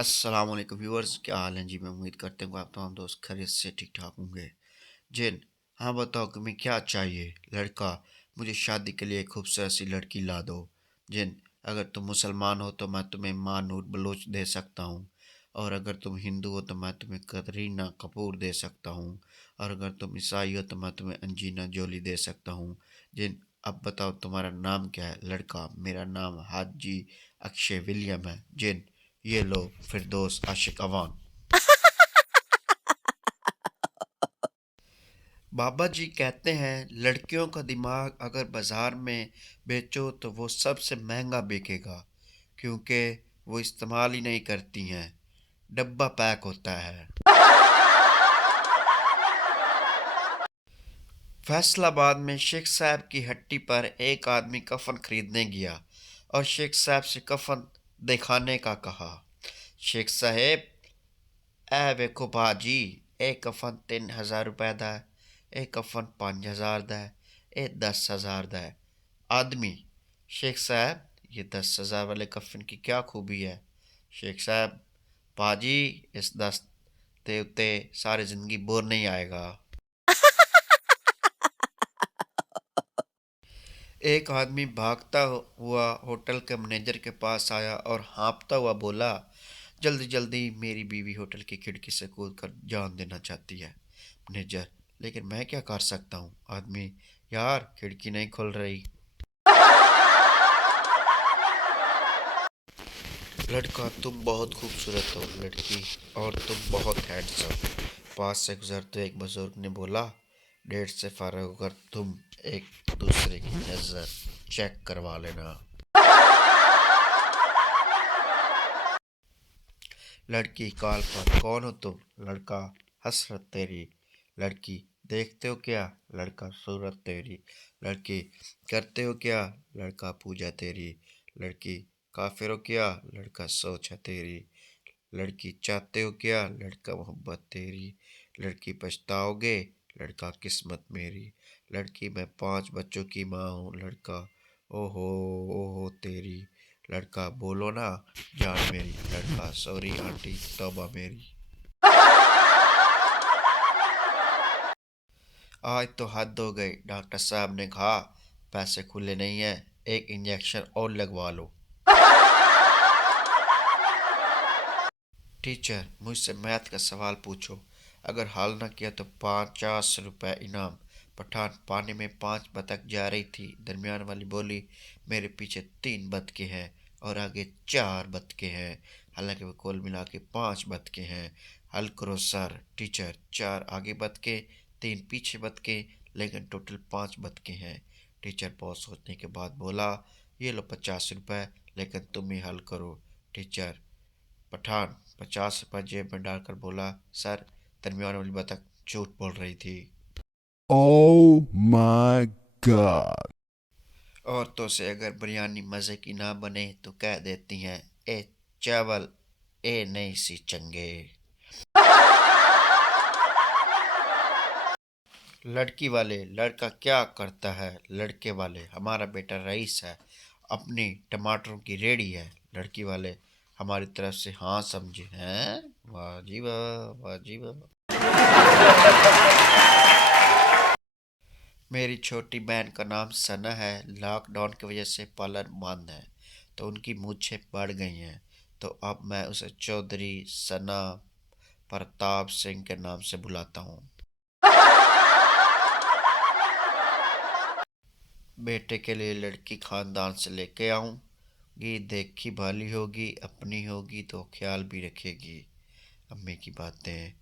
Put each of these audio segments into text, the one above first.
अस्सलाम वालेकुम व्यूअर्स, क्या हाल है जी। मैं उम्मीद करते हूँ आप तमाम दोस्त खैरियत से ठीक ठाक होंगे। जिन हाँ बताओ कि मैं क्या चाहिए लड़का, मुझे शादी के लिए खूबसूरत सी लड़की ला दो। जिन अगर तुम मुसलमान हो तो मैं तुम्हें मानूर बलोच दे सकता हूँ, और अगर तुम हिंदू हो तो मैं तुम्हें कतरीना कपूर दे सकता हूँ, और अगर तुम ईसाई हो तो मैं तुम्हें अंजीना जोली दे सकता हूँ। जिन अब बताओ तुम्हारा नाम क्या है। लड़का, मेरा नाम हाजी अक्षय विलियम है। जिन ये लो फिरदौस आशिक अवान। बाबा जी कहते हैं लड़कियों का दिमाग अगर बाजार में बेचो तो वो सबसे महंगा बिकेगा, क्योंकि वो इस्तेमाल ही नहीं करती हैं, डब्बा पैक होता है। फैसलाबाद में शेख साहब की हट्टी पर एक आदमी कफन खरीदने गया और शेख साहब से कफन दिखाने का कहा। शेख साहब, ए वेखो बाजी, ए कफन 3000 रुपए दा है, ए कफन 5000 दा है, ए 10,000 दा है। आदमी, शेख साहब, ये 10,000 वाले कफन की क्या खूबी है। शेख साहब, बाजी, इस 10 ते उत्ते सारी जिंदगी बोर नहीं आएगा। एक आदमी भागता हुआ होटल के मैनेजर के पास आया और हाँफता हुआ बोला, जल्दी जल्दी, मेरी बीवी होटल की खिड़की से कूद कर जान देना चाहती है। मैनेजर, लेकिन मैं क्या कर सकता हूँ। आदमी, यार खिड़की नहीं खुल रही। लड़का, तुम बहुत खूबसूरत हो। लड़की, और तुम बहुत हैंडसम। पास से गुजरते एक बुजुर्ग ने बोला, डेट से फारग होकर तुम एक दूसरे की नजर चेक करवा लेना। लड़की कॉल पर, कौन हो तुम। लड़का, हसरत तेरी। लड़की, देखते हो क्या। लड़का, सूरत तेरी। लड़की, करते हो क्या। लड़का, पूजा तेरी। लड़की, काफिर हो क्या। लड़का, सोच है तेरी। लड़की, चाहते हो क्या। लड़का, मोहब्बत तेरी। लड़की, पछताओगे। लड़का, किस्मत मेरी। लड़की, मैं 5 बच्चों की माँ हूँ। लड़का, ओहो ओहो तेरी। लड़का, बोलो ना जान मेरी। लड़का, सॉरी आंटी, तौबा मेरी। आज तो हद हो गई, डॉक्टर साहब ने कहा पैसे खुले नहीं हैं, एक इंजेक्शन और लगवा लो। टीचर, मुझसे मैथ का सवाल पूछो, अगर हल न किया तो 50 रुपए इनाम। पठान, पानी में 5 बतख जा रही थी, दरमियान वाली बोली, मेरे पीछे 3 बतखे हैं और आगे 4 बतखे हैं, हालांकि वो कुल मिला के 5 बतखे हैं। हल करो सर। टीचर, 4 आगे बतखे, 3 पीछे बतखे, लेकिन टोटल 5 बतखे हैं। टीचर बहुत सोचने के बाद बोला, ये लो 50 रुपए, लेकिन तुम ही हल करो। टीचर, पठान 50 रुपये जेब में डालकर बोला, सर, दरमियान वाली बतख झूठ बोल रही थी। Oh my god. औरतों से अगर बिरयानी मज़े की ना बने तो कह देती हैं, ए चावल, ए नहीं सी चंगे। लड़की वाले, लड़का क्या करता है। लड़के वाले, हमारा बेटा रईस है, अपनी टमाटरों की रेडी है। लड़की वाले, हमारी तरफ से हाँ समझे हैं। वाह जी वाह, वाह जी वाह। मेरी छोटी बहन का नाम सना है, लॉकडाउन की वजह से पार्लर बंद है तो उनकी मूछें बढ़ गई हैं, तो अब मैं उसे चौधरी सना प्रताप सिंह के नाम से बुलाता हूँ। बेटे के लिए लड़की खानदान से लेके आऊंगी, देखी भाली होगी, अपनी होगी तो ख्याल भी रखेगी। अम्मी की बातें,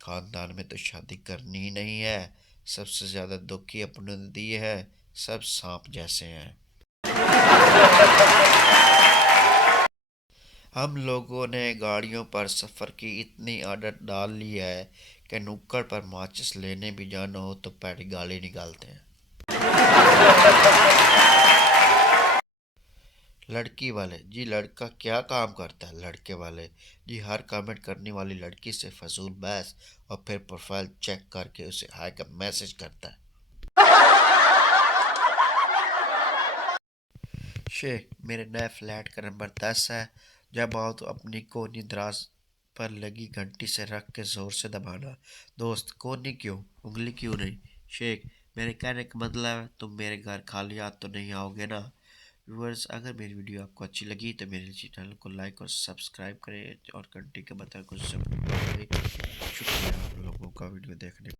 खानदान में तो शादी करनी ही नहीं है, सबसे ज्यादा दुखी अपने दिए है, सब सांप जैसे हैं। हम लोगों ने गाड़ियों पर सफ़र की इतनी आदत डाल ली है कि नुक्कड़ पर माचिस लेने भी जाना हो तो पैडी गाली निकालते हैं। लड़की वाले, जी लड़का क्या काम करता है। लड़के वाले, जी हर कमेंट करने वाली लड़की से फजूल बहस और फिर प्रोफाइल चेक करके उसे हाय का मैसेज करता है। शेख, मेरे नए फ्लैट का नंबर 10 है, जब आओ तो अपनी कोहनी दराज पर लगी घंटी से रख के जोर से दबाना। दोस्त, कोहनी क्यों, उंगली क्यों नहीं? शेख, मेरे कहने का मतलब है तुम मेरे घर खाली हाथ तो नहीं आओगे ना। व्यूअर्स, अगर मेरी वीडियो आपको अच्छी लगी तो मेरे चैनल को लाइक और सब्सक्राइब करें और घंटी के बटन को जरूर दबाएं। शुक्रिया आप लोगों का वीडियो देखने